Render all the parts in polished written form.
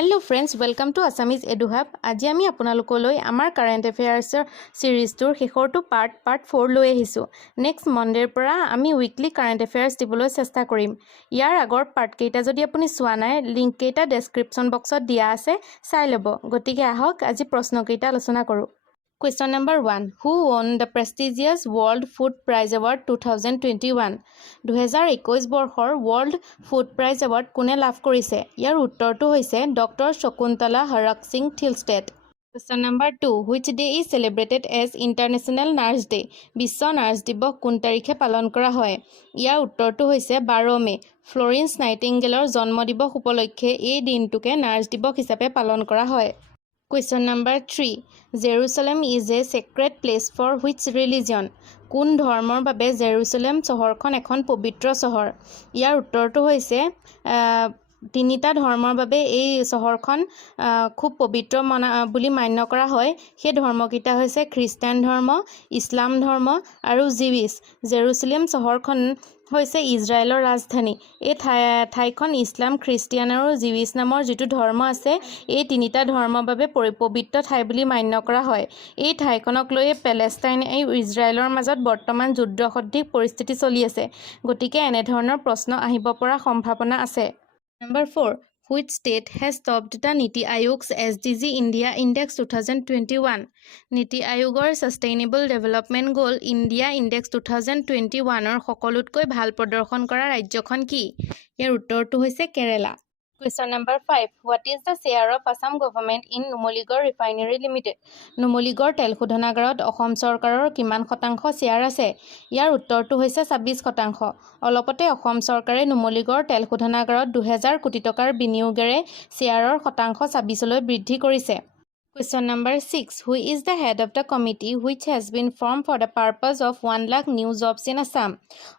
Hello friends, welcome to Assamese EduHub. আজি আমি আপোনালোকলৈ আমাৰ কাৰেণ্ট এফেয়াৰ্ছৰ সিৰিজটোৰ শেষৰটো পাৰ্ট 4 লৈ আহিছো। নেক্সট মনডেৰ পৰা আমি উইকলি কাৰেণ্ট এফেয়াৰ্ছ দিবলৈ চেষ্টা কৰিম। ইয়াৰ আগৰ পাৰ্ট কেইটা যদি আপুনি চোৱা নাই, লিংক কেইটা ডেসক্ৰিপচন বক্সত দিয়া আছে, চাই ল'ব। গতিকে আহক আজি প্ৰশ্ন কেইটা আলোচনা কৰো। Question number 1. Who won the prestigious World Food Prize Award 2021? 2021 বৰ্ষৰ World Food Prize Award কোনে লাভ কৰিছে? ইয়াৰ উত্তৰটো হৈছে doctor Shakuntala Haraksingh Thilsted. Question number 2. Which day is celebrated as International Nurse Day? Biswa nurse দিৱস কোন তাৰিখে পালন কৰা হয়? ইয়াৰ উত্তৰটো হৈছে 12 মে। ফ্লৰেন্স নাইটিংগেলৰ জন্ম দিৱস উপলক্ষে এই দিনটোকে নাৰ্ছ দিৱস হিচাপে পালন কৰা হয়। Question number 3. Jerusalem is a sacred place for which religion? কোন ধৰ্মৰ বাবে জেৰুসালেম চহৰখন এখন পবিত্ৰ চহৰ? ইয়াৰ উত্তৰটো হৈছে তিনিটা ধৰ্মৰ বাবে এই চহৰখন খুব পবিত্ৰ বুলি মান্য কৰা হয়। সেই ধৰ্মকেইটা হৈছে খ্ৰীষ্টান ধৰ্ম, ইছলাম ধৰ্ম আৰু জিউছ। জেৰুসালেম চহৰখন হৈছে ইজৰাইলৰ ৰাজধানী। এই ঠাইখন ইছলাম, খ্ৰীষ্টিয়ান আৰু জিউছ নামৰ যিটো ধৰ্ম আছে, এই তিনিটা ধৰ্মৰ বাবে পবিত্ৰ ঠাই বুলি মান্য কৰা হয়। এই ঠাইখনক লৈ পেলেষ্টাইন আৰু ইজৰাইলৰ মাজত বৰ্তমান যুদ্ধসদৃশ পৰিস্থিতি চলি আছে। গতিকে এনে ধৰণৰ প্ৰশ্ন আহিব পৰা সম্ভাৱনা আছে। Number 4. Which state has topped the Niti Ayog's SDG India Index 2021? নীতি আয়োগৰ Sustainable Development Goal India Index 2021ৰ সকলোতকৈ ভাল প্ৰদৰ্শন কৰা ৰাজ্যখন কি? ইয়াৰ উত্তৰটো হৈছে Kerala. Question number 5. What is the share of Assam government in Numaligarh Refinery Limited? Numaligarh তেল শোধনাগাৰত অসম চৰকাৰৰ কিমান শতাংশ শ্বেয়াৰ আছে? ইয়াৰ উত্তৰটো হৈছে 26%। অলপতে অসম চৰকাৰে নুমলীগড় তেল শোধনাগাৰত 2000 কোটি টকাৰ বিনিয়োগেৰে শ্বেয়াৰৰ শতাংশ 26লৈ বৃদ্ধি কৰিছে। Question number 6. Who is the head of the committee which has been formed for the purpose of 1 lakh new jobs in Assam?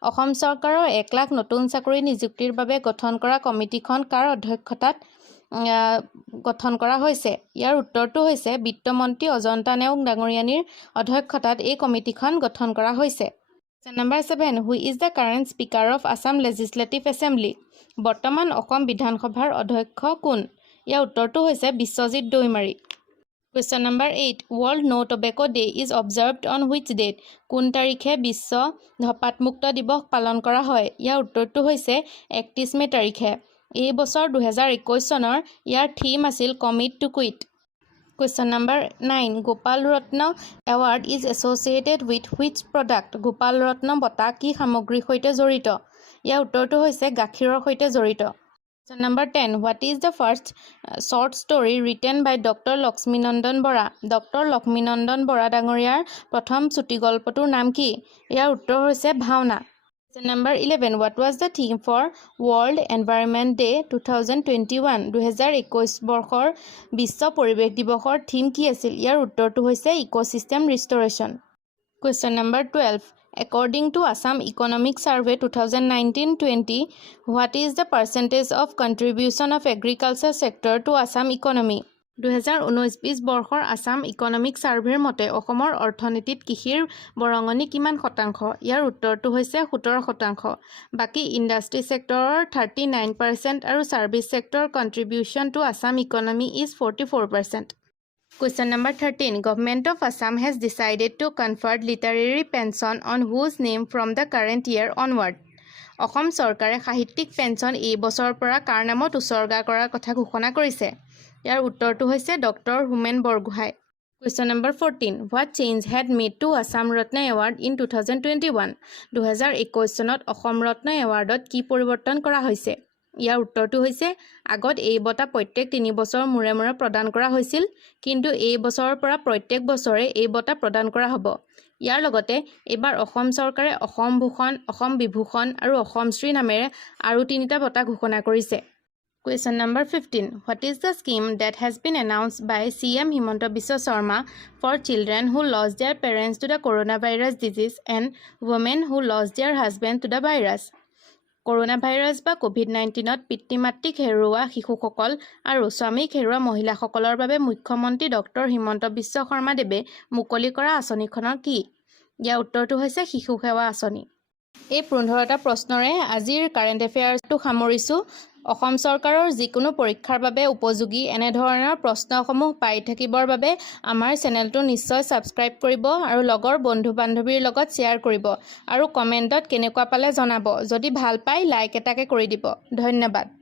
Assam চৰকাৰৰ 1 লাখ নতুন চাকৰি নিযুক্তিৰ বাবে গঠন কৰা কমিটিখন কাৰ অধ্যক্ষতাত গঠন কৰা হৈছে? ইয়াৰ উত্তৰটো হৈছে বিত্তমন্ত্ৰী অজন্তা নেওগ ডাঙৰীয়ানীৰ অধ্যক্ষতাত এই কমিটিখন গঠন কৰা হৈছে। Question number 7. Who is the current speaker of Assam Legislative Assembly? বৰ্তমান অসম বিধানসভাৰ অধ্যক্ষ কোন? ইয়াৰ উত্তৰটো হৈছে Biswajit Daimari. Question number 8. World No Tobacco Day is observed on which date? কোন তাৰিখে বিশ্ব ধঁপাতমুক্ত দিৱস পালন কৰা হয়? ইয়াৰ উত্তৰটো হৈছে 31 মে তাৰিখে। এই বছৰ 2021 চনৰ ইয়াৰ থিম আছিল commit to quit. Question number 9. Gopal Ratna Award is associated with which product? Gopal Ratna বঁটা কি সামগ্ৰীৰ সৈতে জড়িত? ইয়াৰ উত্তৰটো হৈছে গাখীৰৰ সৈতে জড়িত। Question number 10. What is the first short story written by Dr. Lakshminandan Bora? Doctor Lakshminandan Bora ডাঙৰীয়াৰ প্ৰথম চুটি গল্পটোৰ নাম কি? ইয়াৰ উত্তৰ হৈছে ভাওনা। Question number 11. What was the theme for World Environment Day 2021? 2021 বৰ্ষৰ বিশ্ব পৰিৱেশ দিৱসৰ থিম কি আছিল? ইয়াৰ উত্তৰটো হৈছে ecosystem ৰিষ্টৰেশ্যন। Question number 12. According to Assam Economic Survey 2019-20, what is the percentage of contribution of agriculture sector to Assam economy? 2019-20 বৰ্ষৰ Assam economic সাৰ্ভেৰ মতে অসমৰ অৰ্থনীতিত কৃষিৰ বৰঙনি কিমান শতাংশ? ইয়াৰ উত্তৰটো হৈছে 17%। বাকি ইণ্ডাষ্ট্ৰি সেক্টৰৰ 39% আৰু service sector contribution to Assam economy is 44%। Question number 13. Government of Assam has decided to confer literary pension on whose name from the current year onward? Assam চৰকাৰে সাহিত্যিক পেঞ্চন এই বছৰৰ পৰা কাৰ নামত উৎসৰ্গা কৰাৰ কথা ঘোষণা কৰিছে? ইয়াৰ উত্তৰটো হৈছে doctor Homen Borgohain. Question number 14. What change had made to Assam Ratna Award in 2021? 2021 চনত অসম ৰত্ন এৱাৰ্ডত কি পৰিৱৰ্তন কৰা হৈছে? ইয়াৰ উত্তৰটো হৈছে আগত এই বঁটা প্ৰত্যেক 3 বছৰ মূৰে মূৰে প্ৰদান কৰা হৈছিল, কিন্তু এই বছৰৰ পৰা প্ৰত্যেক বছৰে এই বঁটা প্ৰদান কৰা হ'ব। ইয়াৰ লগতে এবাৰ অসম চৰকাৰে অসম ভূষণ, অসম বিভূষণ আৰু অসম শ্ৰী নামেৰে আৰু 3টা বঁটা ঘোষণা কৰিছে। Question number 15. What is the scheme that has been announced by CM Himanta Biswa Sharma for children who lost their parents to the coronavirus disease and women who lost their husband to the virus? Corona virus বা কোভিড-19ত পিতৃ-মাতৃক হেৰুওৱা শিশুসকল আৰু স্বামীক হেৰুওৱা মহিলাসকলৰ বাবে মুখ্যমন্ত্ৰী ডক্টৰ হিমন্ত বিশ্ব শৰ্মা দেৱে মুকলি কৰা আঁচনিখনৰ কি? ইয়াৰ উত্তৰটো হৈছে শিশু সেৱা আঁচনি। এই 15টা প্ৰশ্নৰে আজিৰ কাৰেণ্ট এফেয়াৰ্ছটো সামৰিছোঁ। অসম চৰকাৰৰ যিকোনো পৰীক্ষাৰ বাবে উপযোগী এনেধৰণৰ প্ৰশ্নসমূহ পাই থাকিবৰ বাবে আমাৰ চেনেলটো নিশ্চয় ছাবস্ক্ৰাইব কৰিব আৰু লগৰ বন্ধু-বান্ধৱীৰ লগত শ্বেয়াৰ কৰিব আৰু কমেণ্টত কেনেকুৱা পালে জনাব। যদি ভাল পায় লাইক এটাকে কৰি দিব। ধন্যবাদ।